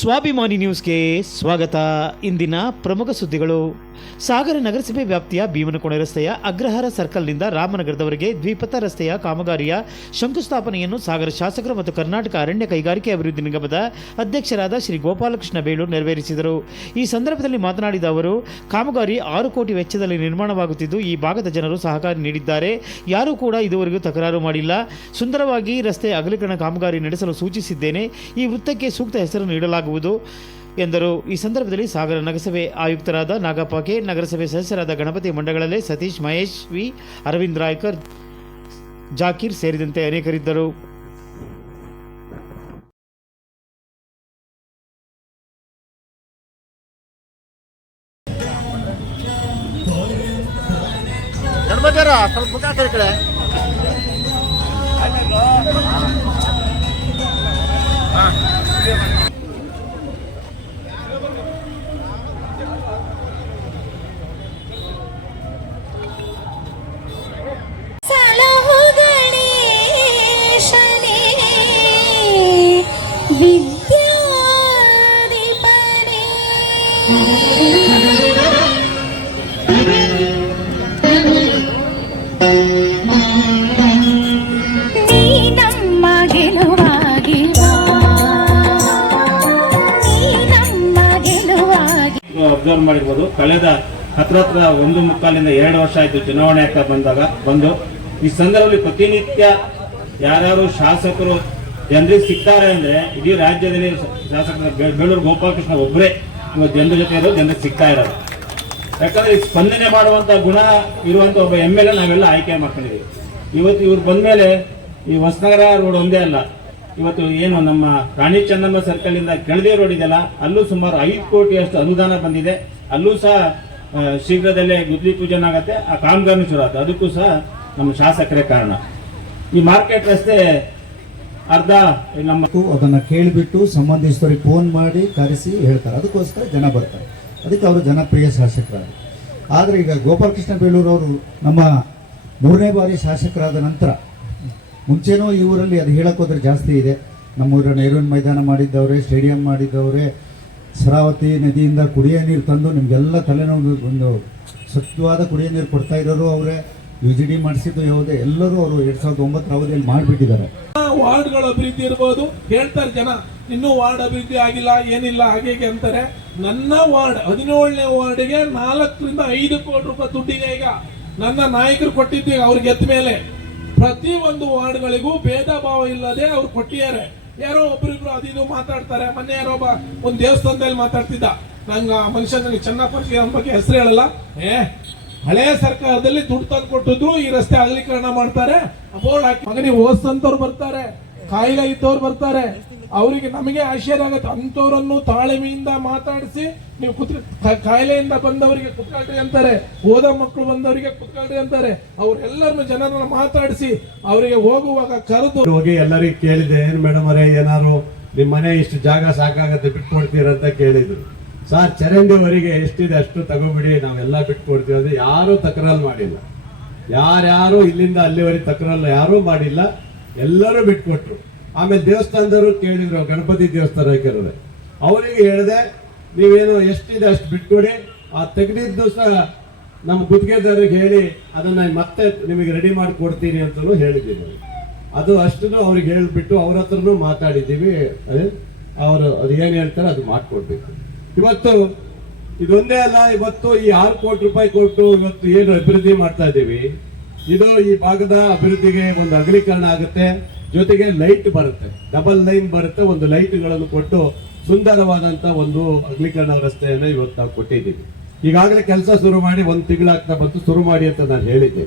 ಸ್ವಾಭಿಮಾನಿ ನ್ಯೂಸ್ಗೆ ಸ್ವಾಗತ. ಇಂದಿನ ಪ್ರಮುಖ ಸುದ್ದಿಗಳು. ಸಾಗರ ನಗರಸಭೆ ವ್ಯಾಪ್ತಿಯ ಭೀಮನಕೋಣೆ ರಸ್ತೆಯ ಅಗ್ರಹಾರ ಸರ್ಕಲ್ನಿಂದ ರಾಮನಗರದವರೆಗೆ ದ್ವಿಪಥ ರಸ್ತೆಯ ಕಾಮಗಾರಿಯ ಶಂಕುಸ್ಥಾಪನೆಯನ್ನು ಸಾಗರ ಶಾಸಕರು ಮತ್ತು ಕರ್ನಾಟಕ ಅರಣ್ಯ ಕೈಗಾರಿಕೆ ಅಭಿವೃದ್ಧಿ ನಿಗಮದ ಅಧ್ಯಕ್ಷರಾದ ಶ್ರೀ ಗೋಪಾಲಕೃಷ್ಣ ಬೇಳೂರು ನೆರವೇರಿಸಿದರು. ಈ ಸಂದರ್ಭದಲ್ಲಿ ಮಾತನಾಡಿದ ಅವರು, ಕಾಮಗಾರಿ 6 ಕೋಟಿ ವೆಚ್ಚದಲ್ಲಿ ನಿರ್ಮಾಣವಾಗುತ್ತಿದ್ದು ಈ ಭಾಗದ ಜನರು ಸಹಕಾರ ನೀಡಿದ್ದಾರೆ. ಯಾರೂ ಕೂಡ ಇದುವರೆಗೂ ತಕರಾರು ಮಾಡಿಲ್ಲ. ಸುಂದರವಾಗಿ ರಸ್ತೆ ಅಗಲೀಕರಣ ಕಾಮಗಾರಿ ನಡೆಸಲು ಸೂಚಿಸಿದ್ದೇನೆ. ಈ ವೃತ್ತಕ್ಕೆ ಸೂಕ್ತ ಹೆಸರು ನೀಡಲಾಗುವುದು ಎಂದರು. ಈ ಸಂದರ್ಭದಲ್ಲಿ ಸಾಗರ ನಗರಸಭೆ ಆಯುಕ್ತರಾದ ನಾಗಪ್ಪ ಕೆ, ನಗರಸಭೆ ಸದಸ್ಯರಾದ ಗಣಪತಿ ಮಂಡಗಳಲ್ಲೇ ಸತೀಶ್, ಮಹೇಶ್ ವಿ, ಅರವಿಂದ್ ರಾಯ್ಕರ್, ಜಾಕೀರ್ ಸೇರಿದಂತೆ ಅನೇಕರಿದ್ದರು. ಅಬ್ಸರ್ವ್ ಮಾಡಿರ್ಬೋದು. ಕಳೆದ ಹತ್ರ 1.25 ವರ್ಷ ಆಯ್ತು ಚುನಾವಣೆ ಬಂದು. ಈ ಸಂದರ್ಭದಲ್ಲಿ ಪ್ರತಿನಿತ್ಯ ಯಾರ್ಯಾರು ಶಾಸಕರು ಜನರಿಗೆ ಸಿಗ್ತಾರೆ ಅಂದ್ರೆ ಇಡೀ ರಾಜ್ಯದಲ್ಲಿ ಶಾಸಕರ ಬೇಳೂರು ಗೋಪಾಲಕೃಷ್ಣ ಒಬ್ಬರೇ ಇವತ್ತು ಜನರ ಜೊತೆ ಇರೋದು, ಜನರಿಗೆ ಸಿಗ್ತಾ ಇರೋದು. ಯಾಕಂದ್ರೆ ಈ ಸ್ಪಂದನೆ ಮಾಡುವಂತ ಗುಣ ಇರುವಂತ ಒಬ್ಬ MLA ನಾವೆಲ್ಲ ಆಯ್ಕೆ ಮಾಡ್ಕೊಂಡಿದ್ದೀವಿ. ಇವತ್ತು ಇವ್ರು ಬಂದ್ಮೇಲೆ ಈ ಹೊಸನಗರ ರೋಡ್ ಒಂದೇ ಅಲ್ಲ, ಇವತ್ತು ಏನು ನಮ್ಮ ರಾಣಿ ಚೆನ್ನಮ್ಮ ಸರ್ಕಲ್ ಇಂದ ಕೆಳದಿ ರೋಡ್ ಇದೆಯಲ್ಲ, ಅಲ್ಲೂ ಸುಮಾರು 5 ಕೋಟಿಯಷ್ಟು ಅನುದಾನ ಬಂದಿದೆ. ಅಲ್ಲೂ ಸಹ ಶೀಘ್ರದಲ್ಲೇ ಗುದ್ಲಿ ಪೂಜನ ಆಗತ್ತೆ, ಆ ಕಾಮಗಾರಿ ಶುರು ಆಗುತ್ತೆ. ಅದಕ್ಕೂ ಸಹ ನಮ್ಮ ಶಾಸಕರೇ ಕಾರಣ. ಈ ಮಾರ್ಕೆಟ್ ರಸ್ತೆ ಅರ್ಧ ನಮ್ಮ ಅದನ್ನ ಕೇಳಿಬಿಟ್ಟು ಸಂಬಂಧಿಸಿದವರಿಗೆ ಫೋನ್ ಮಾಡಿ ಕರೆಸಿ ಹೇಳ್ತಾರೆ. ಅದಕ್ಕೋಸ್ಕರ ಜನ ಬರ್ತಾರೆ. ಅದಕ್ಕೆ ಅವರು ಜನಪ್ರಿಯ ಶಾಸಕರಾಗಿ. ಆದರೆ ಈಗ ಗೋಪಾಲಕೃಷ್ಣ ಬೇಳೂರು ಅವರು ನಮ್ಮ 3ನೇ ಬಾರಿ ಶಾಸಕರಾದ ನಂತರ, ಮುಂಚೆನೂ ಈ ಊರಲ್ಲಿ ಅದು ಹೇಳಕ್ಕೋದ್ರೆ ಜಾಸ್ತಿ ಇದೆ. ನಮ್ಮೂರ ನೆಹರು ಮೈದಾನ ಮಾಡಿದ್ದವ್ರೆ, ಸ್ಟೇಡಿಯಂ ಮಾಡಿದ್ದವ್ರೆ, ಶರಾವತಿ ನದಿಯಿಂದ ಕುಡಿಯೋ ನೀರು ತಂದು ನಿಮಗೆಲ್ಲ ತಲೆನೋವು ಒಂದು ಸ್ವಚ್ಛವಾದ ಕುಡಿಯೋ ನೀರು ಕೊಡ್ತಾ ಇರೋರು ಅವರೇ. UGD ಮಾಡಿಸಿದ್ದು ಯಾವುದೇ ಎಲ್ಲರೂ ಅವರು 2009 ಅವಧಿಯಲ್ಲಿ ಮಾಡಿಬಿಟ್ಟಿದ್ದಾರೆ. ವಾರ್ಡ್ಗಳ ಅಭಿವೃದ್ಧಿ ಇರ್ಬೋದು ಹೇಳ್ತಾರೆ ಜನ, ಇನ್ನೂ ವಾರ್ಡ್ ಅಭಿವೃದ್ಧಿ ಆಗಿಲ್ಲ, ಏನಿಲ್ಲ, ಹಾಗೆ ಅಂತಾರೆ. ನನ್ನ ವಾರ್ಡ್ 17ನೇ ವಾರ್ಡ್ಗೆ 4 ರಿಂದ 5 ಕೋಟಿ ರೂಪಾಯಿ ದುಡ್ಡಿಗೆ ಈಗ ನನ್ನ ನಾಯಕರು ಕೊಟ್ಟಿದ್ದೀವಿ. ಅವ್ರಿಗೆ ಗೆದ್ದ ಮೇಲೆ ಪ್ರತಿ ಒಂದು ವಾರ್ಡ್ಗಳಿಗೂ ಭೇದ ಭಾವ ಇಲ್ಲದೆ ಅವ್ರು ಕೊಟ್ಟಿದ್ದಾರೆ. ಯಾರೋ ಒಬ್ಬರಿಬ್ರು ಅದಿದು ಮಾತಾಡ್ತಾರೆ. ಮೊನ್ನೆ ಯಾರೋ ಒಂದು ದೇವಸ್ಥಾನದಲ್ಲಿ ಮಾತಾಡ್ತಿದ್ದ, ನಂಗೆ ಆ ಮನುಷ್ಯ ನನಗೆ ಚೆನ್ನಾಗಿ ಪರಿಚಯ, ನಮ್ಮ ಬಗ್ಗೆ ಹೆಸರು ಹೇಳಲ್ಲ. ಹಳೆ ಸರ್ಕಾರದಲ್ಲಿ ದುಡ್ಡು ತಂದು ಕೊಟ್ಟಿದ್ರು, ಈ ರಸ್ತೆ ಅಗಲೀಕರಣ ಮಾಡ್ತಾರೆ, ಬೋರ್ಡ್ ಹಾಕಿ ಮಗನಿಗೆ ಓದಿಸಂತವ್ರು ಬರ್ತಾರೆ, ಕಾಯಿಲೆ ಇದ್ದವ್ರು ಬರ್ತಾರೆ. ಅವರಿಗೆ ನಮಗೆ ಆಶ್ಚರ್ಯ ಆಗುತ್ತೆ. ಅಂಥವ್ರನ್ನು ತಾಳ್ಮೆಯಿಂದ ಮಾತಾಡಿಸಿ ನೀವು ಕಾಯಿಲೆಯಿಂದ ಬಂದವರಿಗೆ ಕುತ್ಕೊಳ್ರಿ ಅಂತಾರೆ, ಓದ ಮಕ್ಕಳು ಬಂದವರಿಗೆ ಕುತ್ಕೊಳ್ರಿ ಅಂತಾರೆ. ಅವರೆಲ್ಲರನ್ನು ಜನರನ್ನ ಮಾತಾಡಿಸಿ ಅವರಿಗೆ ಹೋಗುವಾಗ ಕರೆದು ಹೋಗಿ ಎಲ್ಲರಿಗೂ ಕೇಳಿದೆ, ಏನ್ ಮೇಡಮ್ ಅವರೇ ಏನಾರು ನಿಮ್ ಮನೆ ಇಷ್ಟು ಜಾಗ ಸಾಕಾಗತ್ತೆ ಬಿಟ್ಕೊಡ್ತೀರಂತ ಕೇಳಿದ್ರು. ಸರ್ ಚರಂಡಿವರೆಗೆ ಎಷ್ಟಿದೆ ಅಷ್ಟು ತಗೋಬಿಡಿ, ನಾವೆಲ್ಲ ಬಿಟ್ಕೊಡ್ತೀವಿ ಅಂದ್ರೆ ಯಾರು ತಕರಾರು ಮಾಡಿಲ್ಲ. ಯಾರ್ಯಾರು ಇಲ್ಲಿಂದ ಅಲ್ಲಿವರೆಗೆ ತಕರಾರು ಯಾರೂ ಮಾಡಿಲ್ಲ, ಎಲ್ಲರೂ ಬಿಟ್ಕೊಟ್ರು. ಆಮೇಲೆ ದೇವಸ್ಥಾನದವರು ಕೇಳಿದ್ರು, ಗಣಪತಿ ದೇವಸ್ಥಾನ ಕೇಳಿದ್ರೆ ಅವರಿಗೆ ಹೇಳಿದೆ, ನೀವೇನು ಎಷ್ಟಿದೆ ಅಷ್ಟು ಬಿಟ್ಕೊಡಿ, ಆ ತೆಗೆದಿದ್ದು ಸಹ ನಮ್ಮ ಗುತ್ತಿಗೆದಾರರಿಗೆ ಹೇಳಿ ಅದನ್ನ ಮತ್ತೆ ನಿಮಗೆ ರೆಡಿ ಮಾಡಿ ಕೊಡ್ತೀನಿ ಅಂತಲೂ ಹೇಳಿದ್ದೀವಿ. ಅದು ಅಷ್ಟನ್ನು ಅವ್ರಿಗೆ ಹೇಳ್ಬಿಟ್ಟು ಅವ್ರ ಹತ್ರನೂ ಮಾತಾಡಿದ್ದೀವಿ. ಅವರು ಅದು ಏನ್ ಹೇಳ್ತಾರೆ ಅದು ಮಾಡ್ಕೊಡ್ಬೇಕು. ಇವತ್ತು ಇದೊಂದೇ ಅಲ್ಲ, ಇವತ್ತು ಈ 6 ಕೋಟಿ ರೂಪಾಯಿ ಕೊಟ್ಟು ಇವತ್ತು ಏನು ಅಭಿವೃದ್ಧಿ ಮಾಡ್ತಾ ಇದ್ದೀವಿ, ಇದು ಈ ಭಾಗದ ಅಭಿವೃದ್ಧಿಗೆ ಒಂದು ಅಗಲೀಕರಣ ಆಗುತ್ತೆ, ಜೊತೆಗೆ ಲೈಟ್ ಬರುತ್ತೆ, ಡಬಲ್ ಲೈನ್ ಬರುತ್ತೆ. ಒಂದು ಲೈಟ್ಗಳನ್ನು ಕೊಟ್ಟು ಸುಂದರವಾದಂತ ಒಂದು ಅಗಲೀಕರಣ ರಸ್ತೆಯನ್ನು ಇವತ್ತು ನಾವು ಕೊಟ್ಟಿದ್ದೀವಿ. ಈಗಾಗಲೇ ಕೆಲಸ ಶುರು ಮಾಡಿ 1 ತಿಂಗಳಾಗ್ತಾ ಬಂತು, ಶುರು ಮಾಡಿ ಅಂತ ನಾನು ಹೇಳಿದ್ದೆ.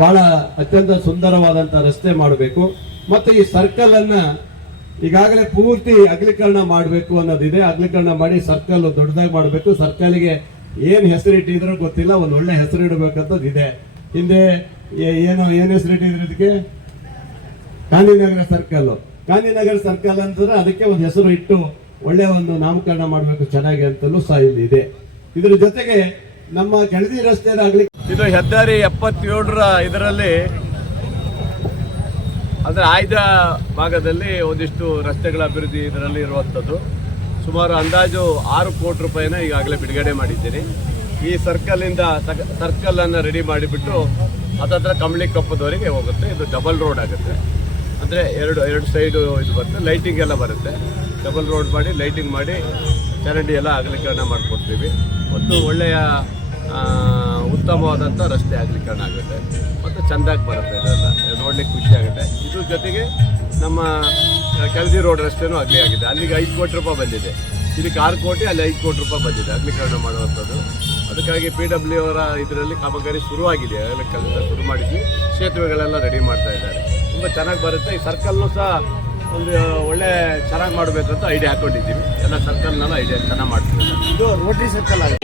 ಬಹಳ ಅತ್ಯಂತ ಸುಂದರವಾದಂತ ರಸ್ತೆ ಮಾಡಬೇಕು. ಮತ್ತೆ ಈ ಸರ್ಕಲ್ ಅನ್ನ ಈಗಾಗಲೇ ಪೂರ್ತಿ ಅಗಲೀಕರಣ ಮಾಡಬೇಕು ಅನ್ನೋದಿದೆ. ಅಗಲೀಕರಣ ಮಾಡಿ ಸರ್ಕಲ್ ದೊಡ್ಡದಾಗಿ ಮಾಡಬೇಕು. ಸರ್ಕಲ್ಗೆ ಏನ್ ಹೆಸರಿಟ್ಟಿದ್ರೂ ಗೊತ್ತಿಲ್ಲ, ಒಂದ್ ಒಳ್ಳೆ ಹೆಸರು ಇಡಬೇಕಂತದ್ದು ಇದೆ. ಹಿಂದೆ ಏನ್ ಹೆಸರಿಟ್ಟಿದ್ರು ಇದಕ್ಕೆ? ಗಾಂಧಿನಗರ ಸರ್ಕಲ್. ಗಾಂಧಿನಗರ ಸರ್ಕಲ್ ಅಂತಂದ್ರೆ ಅದಕ್ಕೆ ಒಂದು ಹೆಸರು ಇಟ್ಟು ಒಳ್ಳೆ ಒಂದು ನಾಮಕರಣ ಮಾಡಬೇಕು ಚೆನ್ನಾಗಿ ಅಂತಲೂ ಸಹ ಇಲ್ಲಿ ಇದೆ. ಇದ್ರ ಜೊತೆಗೆ ನಮ್ಮ ಕೆಳದಿ ರಸ್ತೆ ಆಗಲಿ ಇದು ಹೆದ್ದಾರಿ 77ರ ಇದರಲ್ಲಿ ಅಂದ್ರೆ ಆಯ್ದ ಭಾಗದಲ್ಲಿ ಒಂದಿಷ್ಟು ರಸ್ತೆಗಳ ಅಭಿವೃದ್ಧಿ ಇದರಲ್ಲಿ ಇರುವಂಥದ್ದು. ಸುಮಾರು ಅಂದಾಜು 6 ಕೋಟಿ ರೂಪಾಯಿನ ಈಗಾಗಲೇ ಬಿಡುಗಡೆ ಮಾಡಿದ್ದೀನಿ. ಈ ಸರ್ಕಲನ್ನು ರೆಡಿ ಮಾಡಿಬಿಟ್ಟು ಹತ್ತತ್ರ ಕಂಬಳಿ ಕಪ್ಪದವರೆಗೆ ಹೋಗುತ್ತೆ. ಇದು ಡಬಲ್ ರೋಡ್ ಆಗುತ್ತೆ, ಅಂದರೆ ಎರಡು ಸೈಡು ಇದು ಬರುತ್ತೆ, ಲೈಟಿಂಗ್ ಎಲ್ಲ ಬರುತ್ತೆ. ಡಬಲ್ ರೋಡ್ ಮಾಡಿ ಲೈಟಿಂಗ್ ಮಾಡಿ ಚರಂಡಿ ಎಲ್ಲ ಅಗಲೀಕರಣ ಮಾಡಿಕೊಡ್ತೀವಿ. ಮತ್ತು ಒಳ್ಳೆಯ ಉತ್ತಮವಾದಂಥ ರಸ್ತೆ ಅಗಲೀಕರಣ ಆಗುತ್ತೆ ಮತ್ತು ಚೆಂದಾಗಿ ಬರುತ್ತೆ. ಇದೆಲ್ಲ ನೋಡ್ಲಿಕ್ಕೆ ಖುಷಿ ಆಗುತ್ತೆ. ಇದ್ರ ಜೊತೆಗೆ ನಮ್ಮ ಕೆಳದಿ ರೋಡ್ ರಸ್ತೆನೂ ಅಗಲಿ ಆಗಿದೆ. ಅಲ್ಲಿಗೆ 5 ಕೋಟಿ ರೂಪಾಯಿ ಬಂದಿದೆ, ಇದಕ್ಕೆ 6 ಕೋಟಿ, ಅಲ್ಲಿ 5 ಕೋಟಿ ರೂಪಾಯಿ ಬಂದಿದೆ ಅಗಲೀಕರಣ ಮಾಡುವಂಥದ್ದು. ಅದಕ್ಕಾಗಿ PW ಅವರ ಇದರಲ್ಲಿ ಕಾಮಗಾರಿ ಶುರುವಾಗಿದೆ, ಕೆಲಸ ಶುರು ಮಾಡಿದ್ವಿ. ಸೇತುವೆಗಳೆಲ್ಲ ರೆಡಿ ಮಾಡ್ತಾ ಇದ್ದಾರೆ, ತುಂಬ ಚೆನ್ನಾಗಿ ಬರುತ್ತೆ. ಈ ಸರ್ಕಲ್ನು ಸಹ ಒಂದು ಒಳ್ಳೆ ಚೆನ್ನಾಗಿ ಮಾಡಬೇಕಂತ ಐಡಿಯಾ ಹಾಕ್ಕೊಂಡಿದ್ದೀವಿ. ಎಲ್ಲ ಸರ್ಕಲ್ನೆಲ್ಲ ಐಡಿಯಾ ಚೆನ್ನಾಗಿ ಮಾಡ್ತೀವಿ. ಇದು ರೋಟರಿ ಸರ್ಕಲ್ ಆಗಿದೆ.